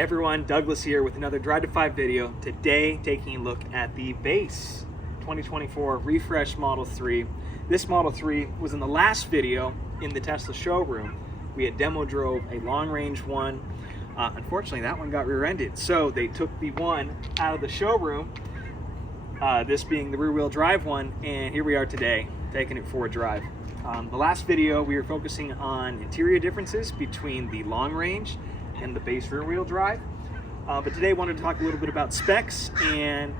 Hey everyone, Douglas here with another Drive to 5 video. Today, taking a look at the base 2024 refresh Model 3. This Model 3 was in the last video in the Tesla showroom. We had demo drove a long range one. Unfortunately, that one got rear-ended. So they took the one out of the showroom, this being the rear wheel drive one, and here we are today, taking it for a drive. The last video, we were focusing on interior differences between the long range and the base rear wheel drive. But today I wanted to talk a little bit about specs and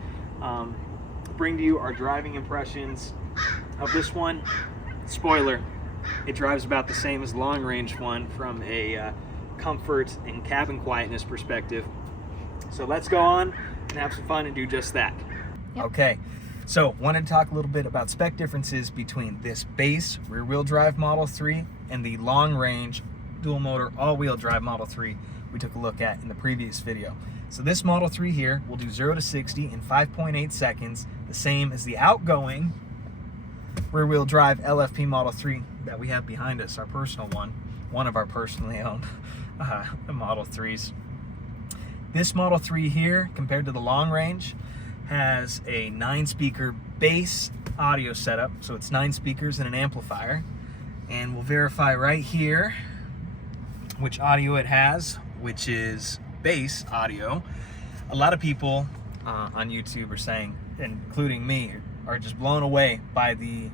bring to you our driving impressions of this one. Spoiler, it drives about the same as the long range one from a comfort and cabin quietness perspective. So let's go on and have some fun and do just that. Yep. Okay, so wanted to talk a little bit about spec differences between this base rear wheel drive Model 3 and the long range dual motor all-wheel drive Model 3 we took a look at in the previous video. So this Model 3 here will do 0 to 60 in 5.8 seconds, the same as the outgoing rear wheel drive LFP Model 3 that we have behind us, our personal one of our personally owned Model 3s. This Model 3 here, compared to the long range, has a 9-speaker bass audio setup, so it's 9 speakers and an amplifier. And we'll verify right here which audio it has, which is bass audio. A lot of people on YouTube are saying, including me, are just blown away by the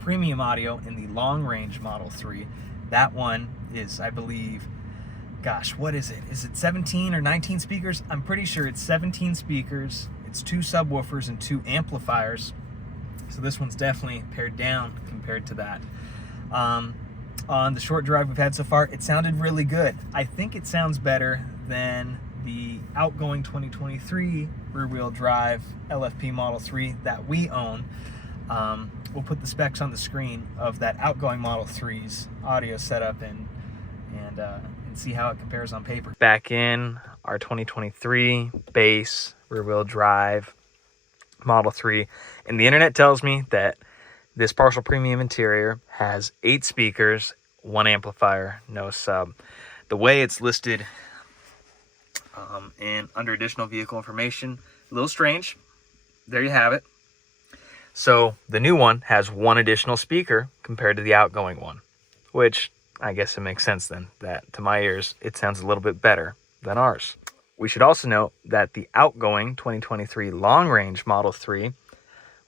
premium audio in the long range Model 3. That one is, I believe, gosh, what is it? Is it 17 or 19 speakers? I'm pretty sure it's 17 speakers. It's 2 subwoofers and 2 amplifiers. So this one's definitely pared down compared to that. On the short drive we've had so far, it sounded really good. I think it sounds better than the outgoing 2023 rear-wheel drive LFP Model 3 that we own. We'll put the specs on the screen of that outgoing Model 3's audio setup and see how it compares on paper. Back in our 2023 base rear-wheel drive Model 3, and the internet tells me that this partial premium interior has 8 speakers, 1 amplifier, no sub. The way it's listed and under additional vehicle information, a little strange. There you have it. So the new one has 1 additional speaker compared to the outgoing one, which I guess it makes sense then that to my ears it sounds a little bit better than ours. We should also note that the outgoing 2023 long range Model 3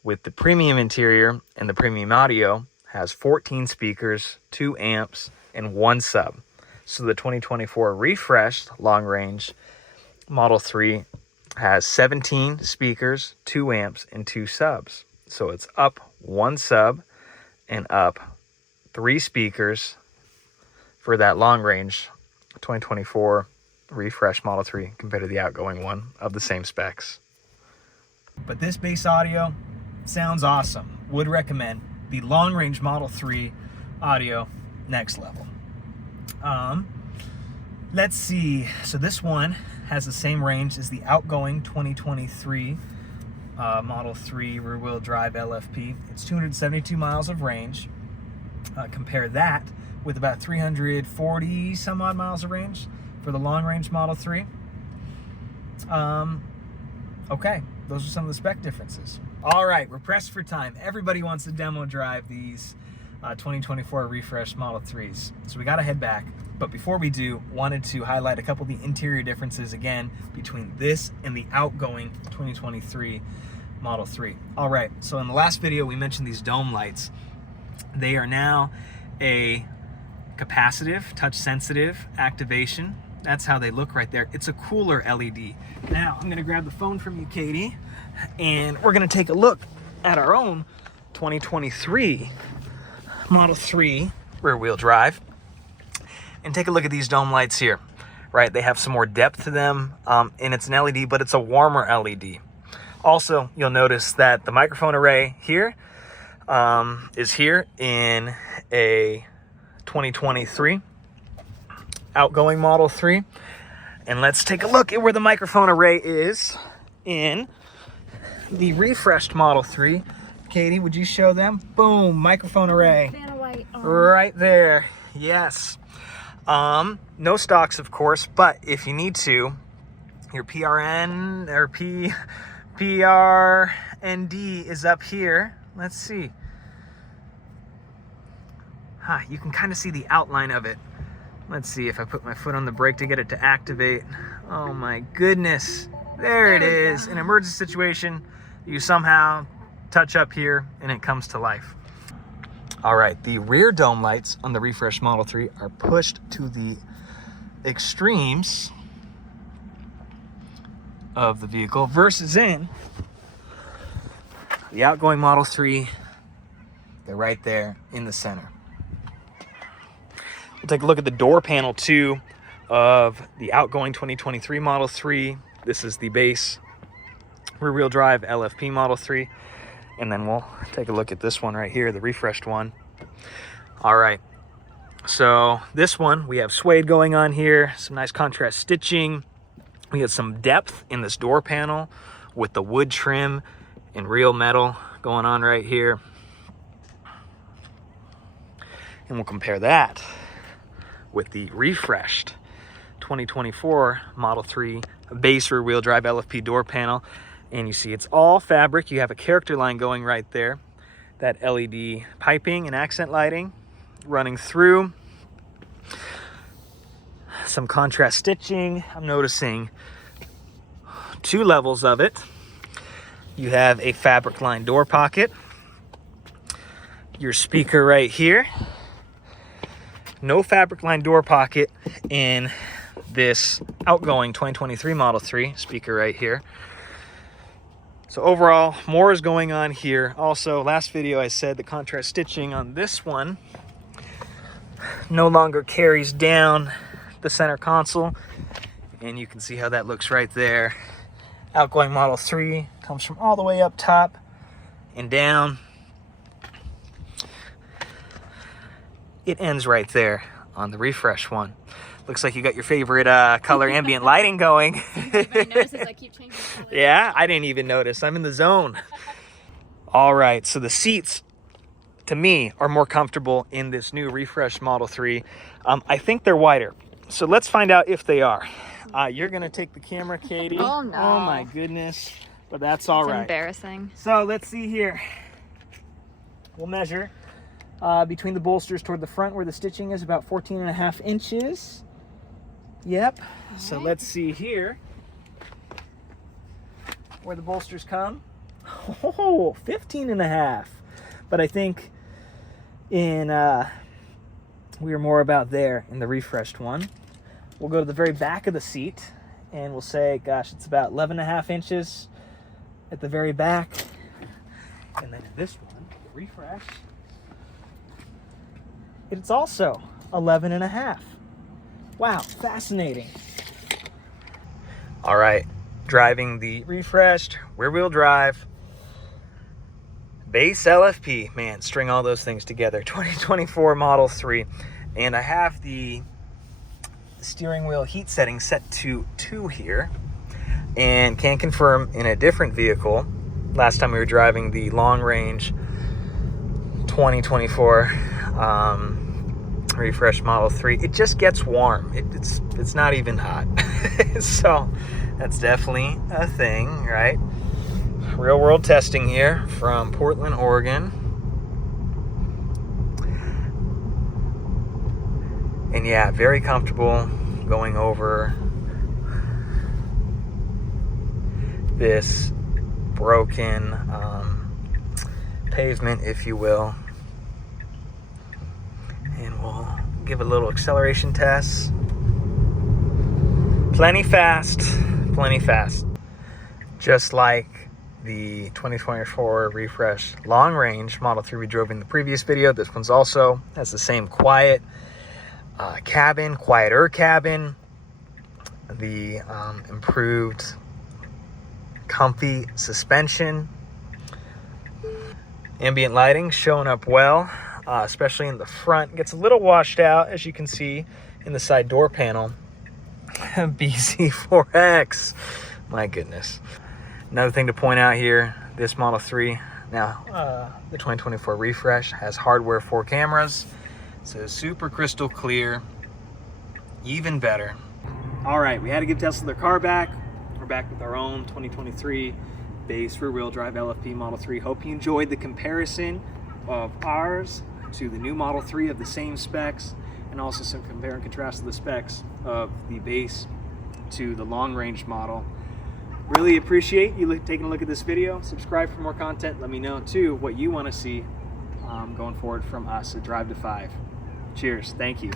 with the premium interior and the premium audio has 14 speakers, 2 amps, and 1 sub. So the 2024 refreshed long range Model 3 has 17 speakers, 2 amps, and 2 subs. So it's up 1 sub and up 3 speakers for that long range 2024 refresh Model 3 compared to the outgoing one of the same specs. But this bass audio sounds awesome. Would recommend the long range Model 3 audio, next level. Let's see. So this one has the same range as the outgoing 2023 Model 3 rear wheel drive LFP. It's 272 miles of range. Compare that with about 340 some odd miles of range for the long range Model 3. Okay, those are some of the spec differences. All right, we're pressed for time. Everybody wants to demo drive these 2024 refresh Model 3s. So we got to head back. But before we do, wanted to highlight a couple of the interior differences again between this and the outgoing 2023 Model 3. All right, so in the last video, we mentioned these dome lights. They are now a capacitive, touch-sensitive activation. That's how they look right there. It's a cooler LED. Now, I'm gonna grab the phone from you, Katie, and we're gonna take a look at our own 2023 Model 3 rear-wheel drive and take a look at these dome lights here, right? They have some more depth to them, and it's an LED, but it's a warmer LED. Also, you'll notice that the microphone array here is here in a 2023 outgoing Model 3. And let's take a look at where the microphone array is in the refreshed Model 3. Katie, would you show them? Boom, microphone array. Right there. Yes. No stocks, of course, but if you need to, your PRN or PRND is up here. Let's see. You can kind of see the outline of it. Let's see if I put my foot on the brake to get it to activate. Oh my goodness. There it is. An emergency situation. You somehow touch up here and it comes to life. All right, the rear dome lights on the refreshed Model 3 are pushed to the extremes of the vehicle versus in the outgoing Model 3. They're right there in the center. We'll take a look at the door panel too of the outgoing 2023 Model 3. This is the base rear-wheel drive LFP Model 3. And then we'll take a look at this one right here, the refreshed one. All right, so this one, we have suede going on here, some nice contrast stitching. We have some depth in this door panel with the wood trim and real metal going on right here. And we'll compare that with the refreshed 2024 Model 3 base rear-wheel drive LFP door panel. And you see it's all fabric. You have a character line going right there. That LED piping and accent lighting running through. Some contrast stitching. I'm noticing 2 levels of it. You have a fabric lined door pocket. Your speaker right here. No fabric lined door pocket in this outgoing 2023 Model 3 speaker right here. So overall, more is going on here. Also, last video I said the contrast stitching on this one no longer carries down the center console. And you can see how that looks right there. Outgoing Model 3 comes from all the way up top and down. It ends right there on the refresh one. Looks like you got your favorite color ambient lighting going. Everybody notices I keep changing colors. Yeah, I didn't even notice. I'm in the zone. All right, so the seats, to me, are more comfortable in this new refreshed Model 3. I think they're wider. So let's find out if they are. You're going to take the camera, Katie. Oh, no. Oh, my goodness. But that's all right. Embarrassing. So let's see here. We'll measure between the bolsters toward the front where the stitching is about 14.5 inches. Yep. So let's see here where the bolsters come. Oh, 15.5. But I think in we are more about there in the refreshed one. We'll go to the very back of the seat and we'll say, gosh, it's about 11.5 inches at the very back. And then in this one, the refresh, it's also 11.5. Wow, fascinating. All right, driving the refreshed rear-wheel drive base LFP. Man, string all those things together. 2024 Model 3. And I have the steering wheel heat setting set to 2 here. And can confirm in a different vehicle, last time we were driving the long range 2024 refresh Model 3, it just gets warm. It's not even hot. So that's definitely a thing, right? Real world testing here from Portland, Oregon. And yeah, very comfortable going over this broken pavement, if you will. And we'll give it a little acceleration test. Plenty fast, plenty fast. Just like the 2024 refresh long range Model 3 we drove in the previous video, this one's also has the same quiet cabin, quieter cabin, the improved comfy suspension. Ambient lighting showing up well, especially in the front. Gets a little washed out, as you can see, in the side door panel. BZ4X, my goodness. Another thing to point out here, this Model 3, now the 2024 refresh has hardware 4 cameras, so super crystal clear. even better. All right, we had to give Tesla their car back. We're back with our own 2023 base rear-wheel drive LFP Model 3. Hope you enjoyed the comparison of ours to the new Model 3 of the same specs, and also some compare and contrast of the specs of the base to the long-range model. Really appreciate you taking a look at this video. Subscribe for more content. Let me know too what you want to see going forward from us at Drive to 5. Cheers. Thank you.